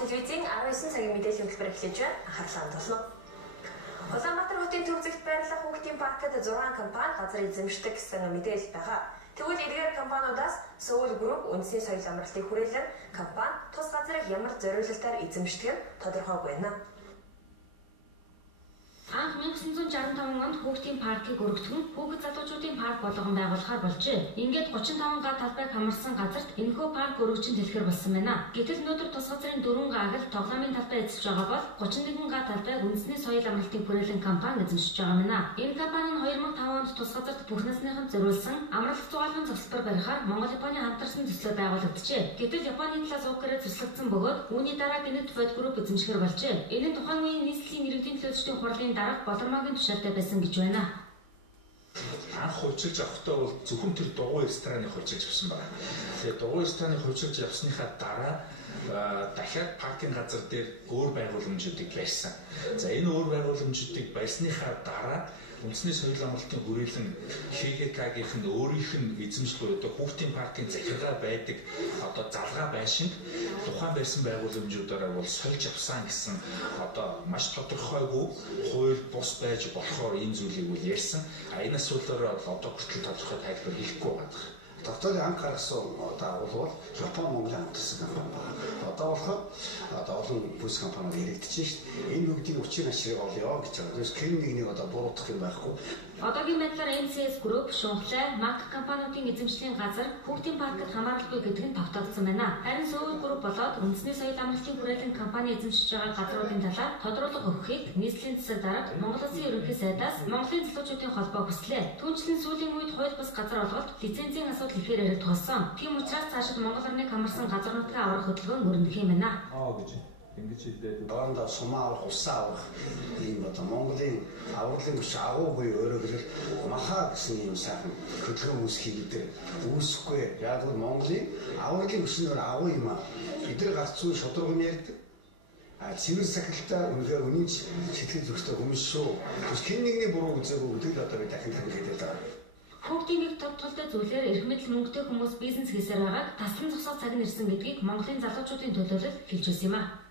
телевизийн 19 цагийн мэдээллийн хөтөлбөр эхлэж байна. Анхаарлаа хандуулна. Улаанбаатар хотын төв зэгт байрлах хүүхдийн паркт 6 компани газар эзэмшдэг гэсэн мэдээлэл байгаа. Тэгвэл эдгээр компаниудаас Seoul Group үндэсний соёл амралтыг хүрээлэн компани тус газрыг ямар зориулалтаар эзэмшдэг нь тодорхойгүй байна. Анх 1965 онд хүүхдийн паркийг өргөтгөн хүүхэд залуучуудын парк болгон байгуулахаар болжээ. Ингээд 35 га талбайг хамарсан газарт энэхүү парк өргөжин дэлгэр болсон байна. Гэтэл өнөөдөр тус газрын 4 га агал тоглоомын талбай эзэлж байгаа бол 31 га талбайг үндэсний соёл амралтыг хүрээлэн компани эзэмшиж байгаа мэнэ. Энэ компани нь 2005 онд тус газарт бүх насныханд зориулсан амралт зугаалгын зохистой барихаар Монгол-Японы хамтарсан төслөөр байгуулагджээ. Гэтэл Японы талаас уг гэрээ зөслөгдсөн бөгөөд үүний дараа Benet Foods Group эзэмшихэр болжээ. Энэ нь тухайн үеийн нийслэлийн иргэдийн төлөөлөгчдийн хурлын дараах Болормогийн тушаалтай байсан гэж байна. Анх хувьчилж авахдаа бол зөвхөн тэр дугуй рестораныг хувьчилж авсан байна. Тэгээд дугуй рестораныг хувьчилж авсныхаа дараа дахиад паркинг газар дээр өөр байгууламжуудыг барьсан. За энэ өөр байгууламжуудыг барьсныхаа дараа үндэсний соёл амралтын хүрээлэн ХГК-гийнх нь өөрийнх нь эзэмшил одоо хүүхдийн паркын захиргаа байдаг одоо залгаа байшинг тухайн барьсан байгууламжуудаараа бол сольж авсан гэсэн одоо маш тодорхойгүй хууль бус байж болохоор энэ зүйлийг үл ярьсан. Энэ асуулаараа одоо хүртэл тодорхой тайлбар хийхгүй байна. Тогтоолын анх гаргасан агуулга Япон Монголын хамтарсан компани байна. Одоо болохоор олон бүс компаниуд яригдчихэж шít. Энэ бүгдийн учир ашиг олё гэж байгаа. Тэрс хэн нэгнийг одоо буруутгах юм байхгүй. Одоогийн байдлаар NCS Group, Шунхлай, Мак компаниудын эзэмшлийн газар хүүхдийн паркт хамааралгүй гэдэг нь тогтоогдсон байна. Харин Seoul Group болоод үндэсний соёл амралтын хүрээлэн компани эзэмшиж байгаа газруудын талаар тодруулга өгөхийг нийслэлийн засаг дарга Монгол Улсын ерөнхий сайдаас Монголын залуучуудын холбоо хүслээ. Түүнчлэн сүүлийн үед хууль бус газар олголт лицензийн асуудал ихээр яриад болсон. Тийм учраас цаашид Монгол орныг хамарсан газар нутгийн аврах хөдөлгөөн өрнөх юм байна. Ингэж хэлээд орондоо сумаа авах, усаа авах ийм одоо Монголын авралын хүч агуу буюу өөрөөр хэлбэл махаа гэсэн ийм сайхан хөдөлгөөн үүсхийг бид үүсэхгүй. Яг бол Монголын авралын хүчнээр агуу юм аа. Эдгээр гарц зүй шударгын ярьдаг. Цэвэр сахилтаа үнэхээр үнэнч сэтгэл зүйтэй хүмүүс шүү. Хэн нэгний буруу үзээгүй гэдэг л одоо би дахин хэлээд байгаа. Хүүхдийн гих тодтолтой зүйлээр эрх мэдэл мөнгөтэй хүмүүс бизнес хийсээр байгааг таслан зогсоох цаг нь ирсэн гэдгийг Монголын залуучуудын төлөөлөл хэлж байсан юм а.